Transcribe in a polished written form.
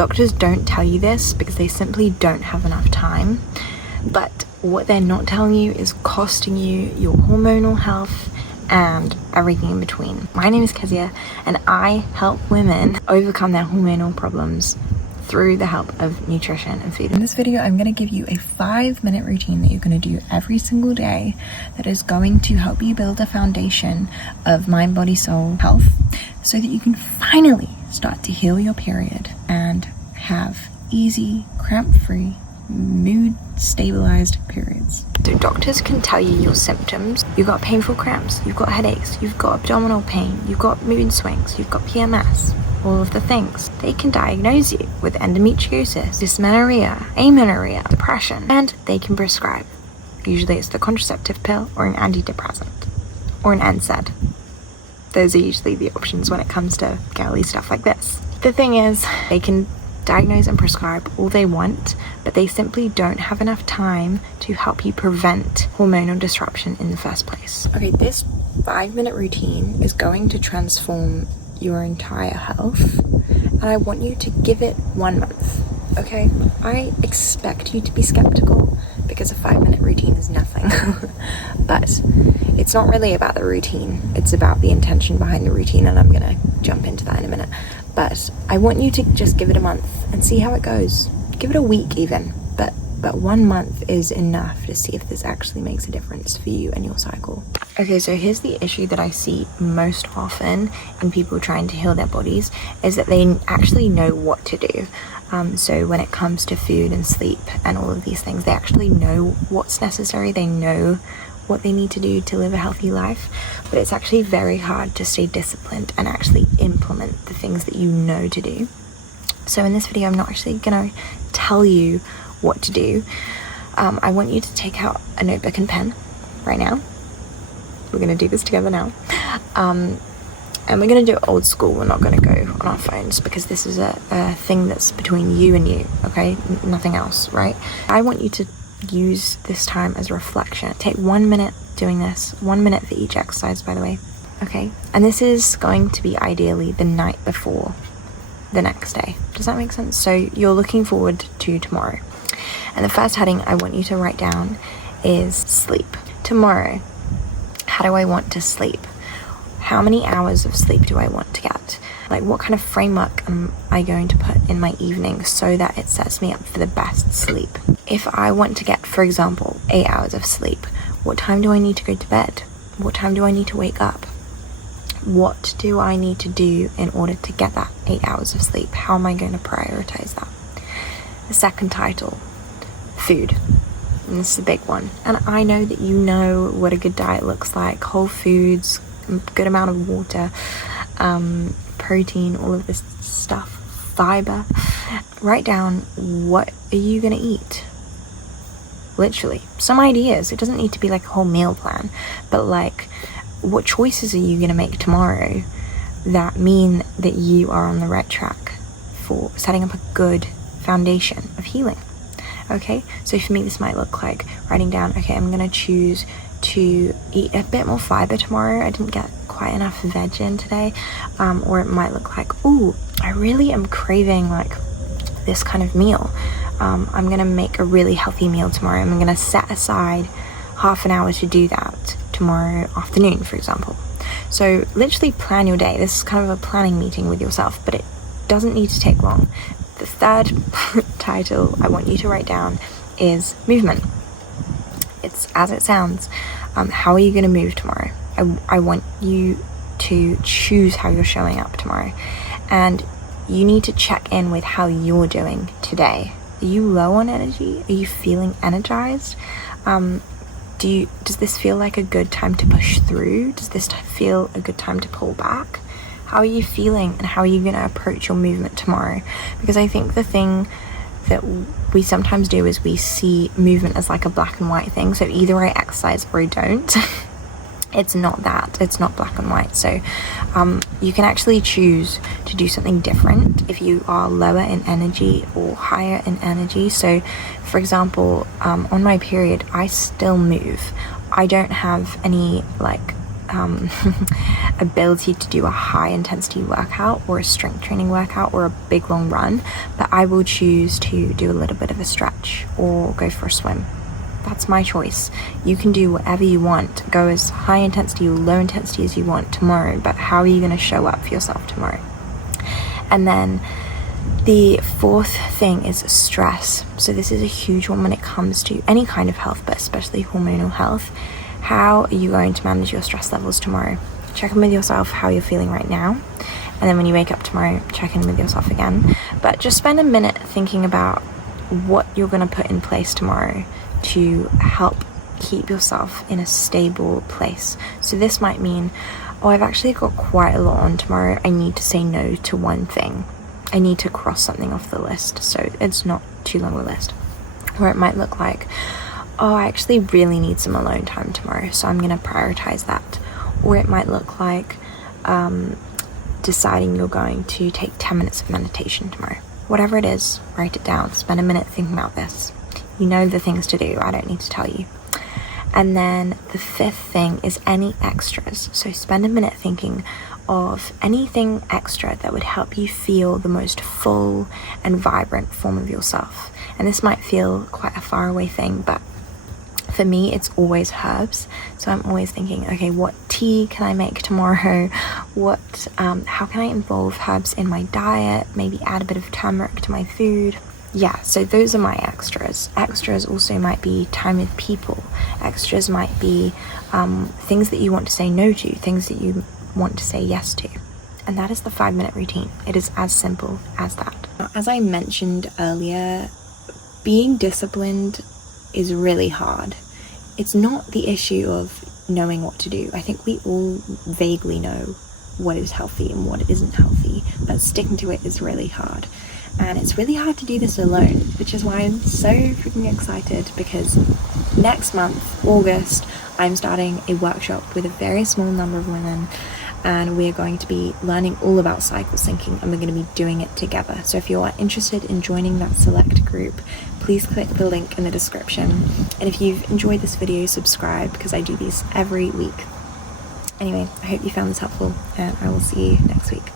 Doctors don't tell you this because they simply don't have enough time, but what they're not telling you is costing you your hormonal health and everything in between. My name is Kezia, and I help women overcome their hormonal problems through the help of nutrition and food. In this video, I'm going to give you a 5-minute routine that you're going to do every single day that is going to help you build a foundation of mind, body, soul health so that you can finally start to heal your period and have easy, cramp-free, mood-stabilized periods. So doctors can tell you your symptoms. You've got painful cramps, you've got headaches, you've got abdominal pain, you've got mood swings, you've got PMS, all of the things. They can diagnose you with endometriosis, dysmenorrhea, amenorrhea, depression, and they can prescribe. Usually it's the contraceptive pill or an antidepressant or an NSAID. Those are usually the options when it comes to girly stuff like this. The thing is, they can diagnose and prescribe all they want, but they simply don't have enough time to help you prevent hormonal disruption in the first place. Okay, this 5-minute routine is going to transform your entire health, and I want you to give it 1 month, okay? I expect you to be skeptical because a 5-minute routine is nothing, but it's not really about the routine, it's about the intention behind the routine, and I'm gonna jump into that in a minute. But I want you to just give it a month and see how it goes. Give it a week even, but 1 month is enough to see if this actually makes a difference for you and your cycle. Okay, so here's the issue that I see most often in people trying to heal their bodies is that they actually know what to do. So when it comes to food and sleep and all of these things, they actually know what's necessary. They know what they need to do to live a healthy life, but it's actually very hard to stay disciplined and actually implement the things that you know to do. So in this video, I'm not actually gonna tell you what to do. I want you to take out a notebook and pen right now. We're gonna do this together now. And we're gonna do it old school. We're not gonna go on our phones because this is a thing that's between you and you, okay? Nothing else, right? I want you to use this time as reflection. Take 1 minute doing this, 1 minute for each exercise, by the way, okay? And this is going to be ideally the night before the next day. Does that make sense? So you're looking forward to tomorrow. And the first heading I want you to write down is sleep. Tomorrow, how do I want to sleep? How many hours of sleep do I want to get? Like, what kind of framework am I going to put in my evening so that it sets me up for the best sleep? If I want to get, for example, 8 hours of sleep, what time do I need to go to bed? What time do I need to wake up? What do I need to do in order to get that 8 hours of sleep? How am I going to prioritize that? The second title, food. And this is a big one. And I know that you know what a good diet looks like. Whole foods, good amount of water, protein, all of this stuff, fiber. Write down, what are you gonna eat? Literally, some ideas. It doesn't need to be like a whole meal plan, but like, what choices are you gonna make tomorrow that mean that you are on the right track for setting up a good foundation of healing? Okay, so for me this might look like writing down, okay, I'm gonna choose to eat a bit more fiber tomorrow. I didn't get quite enough veg in today. Or it might look like, ooh, I really am craving like this kind of meal. I'm gonna make a really healthy meal tomorrow. I'm gonna set aside half an hour to do that tomorrow afternoon, for example. So literally plan your day. This is kind of a planning meeting with yourself, but it doesn't need to take long. The third title I want you to write down is movement. It's as it sounds. How are you going to move tomorrow? I want you to choose how you're showing up tomorrow, and you need to check in with how you're doing today. Are you low on energy? Are you feeling energized? Does this feel like a good time to push through? Does this feel a good time to pull back? How are you feeling, and how are you going to approach your movement tomorrow? Because I think the thing that we sometimes do is we see movement as like a black and white thing. So either I exercise or I don't. It's not that. It's not black and white. So you can actually choose to do something different if you are lower in energy or higher in energy. So for example, on my period, I still move. I don't have any like ability to do a high intensity workout or a strength training workout or a big long run, but I will choose to do a little bit of a stretch or go for a swim. That's my choice. You can do whatever you want, go as high intensity or low intensity as you want tomorrow, but how are you going to show up for yourself tomorrow? And then the fourth thing is stress. So this is a huge one when it comes to any kind of health, but especially hormonal health. How are you going to manage your stress levels tomorrow? Check in with yourself how you're feeling right now, and then when you wake up tomorrow, check in with yourself again. But just spend a minute thinking about what you're going to put in place tomorrow to help keep yourself in a stable place. So this might mean, oh, I've actually got quite a lot on tomorrow. I need to say no to one thing. I need to cross something off the list so it's not too long a list. Or it might look like, oh, I actually really need some alone time tomorrow, so I'm going to prioritize that. Or it might look like deciding you're going to take 10 minutes of meditation tomorrow. Whatever it is, write it down. Spend a minute thinking about this. You know the things to do. I don't need to tell you. And then the fifth thing is any extras. So spend a minute thinking of anything extra that would help you feel the most full and vibrant form of yourself. And this might feel quite a faraway thing, but for me, it's always herbs. So I'm always thinking, okay, what tea can I make tomorrow? How can I involve herbs in my diet? Maybe add a bit of turmeric to my food. Yeah, so those are my extras. Extras also might be time with people. Extras might be things that you want to say no to, things that you want to say yes to. And that is the 5-minute routine. It is as simple as that. As I mentioned earlier, being disciplined is really hard. It's not the issue of knowing what to do. I think we all vaguely know what is healthy and what isn't healthy, but sticking to it is really hard. And it's really hard to do this alone, which is why I'm so freaking excited, because next month, August, I'm starting a workshop with a very small number of women, and we're going to be learning all about cycle syncing, and we're going to be doing it together. So if you are interested in joining that select group, please click the link in the description. And if you've enjoyed this video, subscribe, because I do these every week. Anyway, I hope you found this helpful, and I will see you next week.